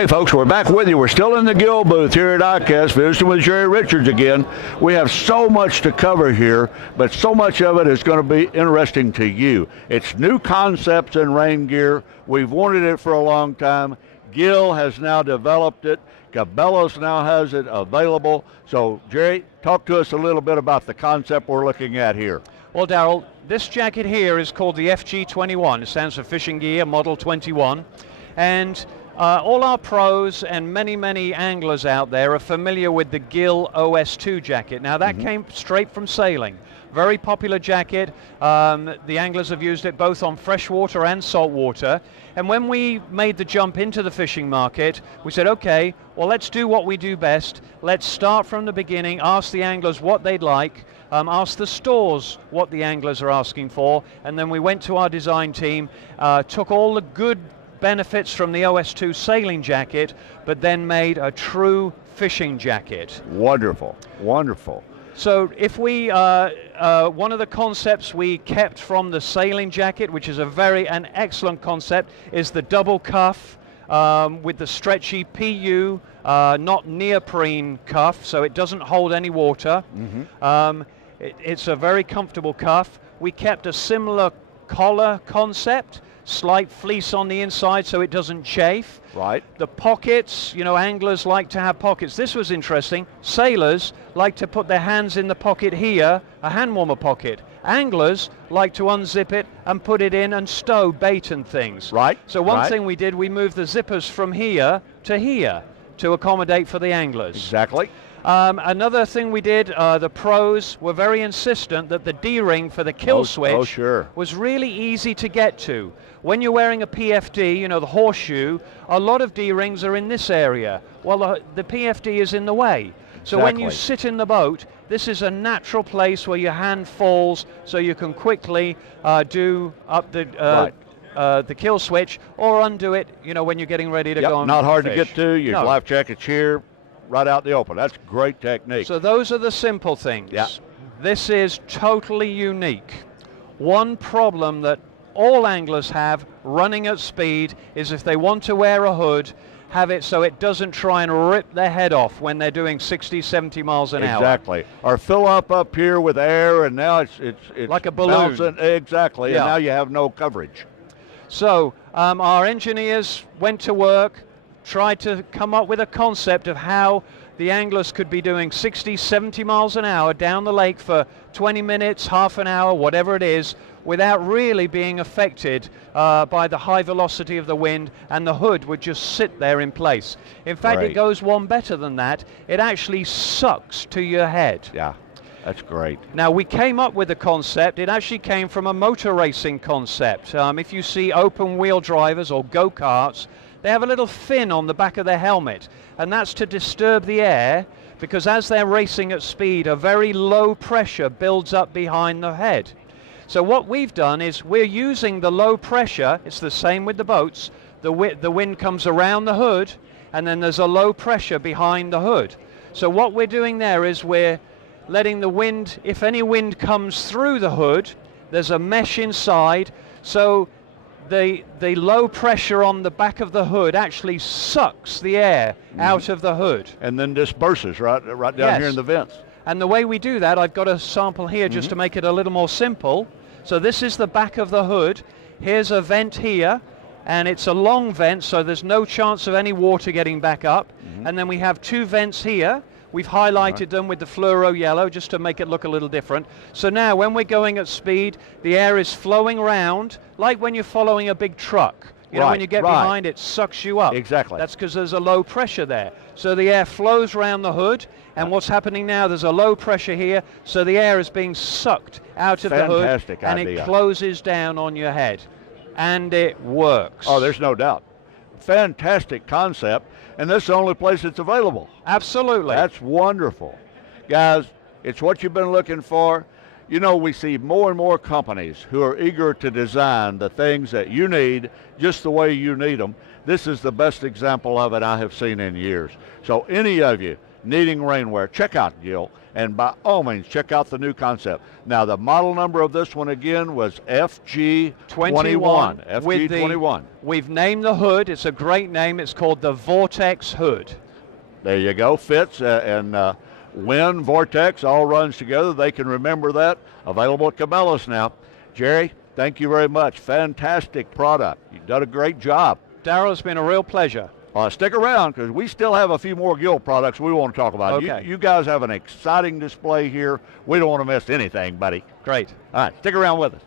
Okay, folks, we're back with you. We're still in the Gill booth here at ICAST, visiting with Jerry Richards again. We have so much to cover here, but so much of it is going to be interesting to you. It's new concepts in rain gear. We've wanted it for a long time. Gill has now developed it. Cabela's now has it available. So, Jerry, talk to us a little bit about the concept we're looking at here. Well, Darrell, this jacket here is called the FG21. It stands for Fishing Gear Model 21. And all our pros and many anglers out there are familiar with the Gill OS2 jacket. Now, that came straight from sailing. Very popular jacket. The anglers have used it both on freshwater and saltwater. And when we made the jump into the fishing market, we said, okay, well, let's do what we do best. Let's start from the beginning, ask the anglers what they'd like, ask the stores what the anglers are asking for, and then we went to our design team, took all the good benefits from the OS2 sailing jacket, but then made a true fishing jacket. Wonderful, wonderful. So if we, one of the concepts we kept from the sailing jacket, which is an excellent concept, is the double cuff with the stretchy PU, not neoprene cuff, so it doesn't hold any water. It's a very comfortable cuff. We kept a similar collar concept, slight fleece on the inside so it doesn't chafe. Right. The pockets, you know, anglers like to have pockets. This was interesting. Sailors like to put their hands in the pocket here, a hand warmer pocket. Anglers like to unzip it and put it in and stow bait and things. Right. So one thing we did, we moved the zippers from here to accommodate for the anglers. Exactly. Another thing we did, the pros were very insistent that the D-ring for the kill switch was really easy to get to. When you're wearing a PFD, you know, the horseshoe, a lot of D-rings are in this area. Well, the PFD is in the way. So when you sit in the boat, this is a natural place where your hand falls so you can quickly do up the kill switch or undo it, you know, when you're getting ready to go on not hard fish. to get to. Your life jacket's here, right out the open. That's great technique. So those are the simple things. Yeah. This is totally unique. One problem that all anglers have running at speed is if they want to wear a hood, have it so it doesn't try and rip their head off when they're doing 60, 70 miles an hour. Exactly. Or fill up here with air, and now it's like a balloon. Bouncing. Exactly. And now you have no coverage. So our engineers went to work, tried to come up with a concept of how the anglers could be doing 60, 70 miles an hour down the lake for 20 minutes, half an hour, whatever it is, without really being affected by the high velocity of the wind, and the hood would just sit there in place. In fact, it goes one better than that. It actually sucks to your head. Yeah, that's great. Now, we came up with the concept. It actually came from a motor racing concept. If you see open wheel drivers or go-karts, they have a little fin on the back of their helmet, and that's to disturb the air, because as they're racing at speed, a very low pressure builds up behind the head. So what we've done is we're using the low pressure. It's the same with the boats. The wind comes around the hood, and then there's a low pressure behind the hood. So what we're doing there is we're letting the wind, if any wind comes through the hood, there's a mesh inside, so the low pressure on the back of the hood actually sucks the air out of the hood. And then disperses right down here in the vents. And the way we do that, I've got a sample here just to make it a little more simple. So this is the back of the hood. Here's a vent here, and it's a long vent, so there's no chance of any water getting back up. And then we have two vents here. We've highlighted them with the fluoro yellow just to make it look a little different. So now when we're going at speed, the air is flowing around like when you're following a big truck. You know, when you get behind, it sucks you up. Exactly. That's because there's a low pressure there. So the air flows around the hood, and what's happening now, there's a low pressure here, so the air is being sucked out of the hood, and it closes down on your head. And it works. Oh, there's no doubt. Fantastic concept, and this is the only place it's available. Absolutely. That's wonderful. Guys, it's what you've been looking for. You know, we see more and more companies who are eager to design the things that you need just the way you need them. This is the best example of it I have seen in years. So any of you, needing rainwear, check out Gill. And by all means, check out the new concept. Now, the model number of this one again was FG21. FG21. We've named the hood. It's a great name. It's called the Vortex Hood. There you go. Fits and wind, vortex, all runs together. They can remember that. Available at Cabela's now. Jerry, thank you very much. Fantastic product. You've done a great job. Darrell, it's been a real pleasure. Stick around because we still have a few more Gill products we want to talk about. Okay. You guys have an exciting display here. We don't want to miss anything, buddy. Great. All right, stick around with us.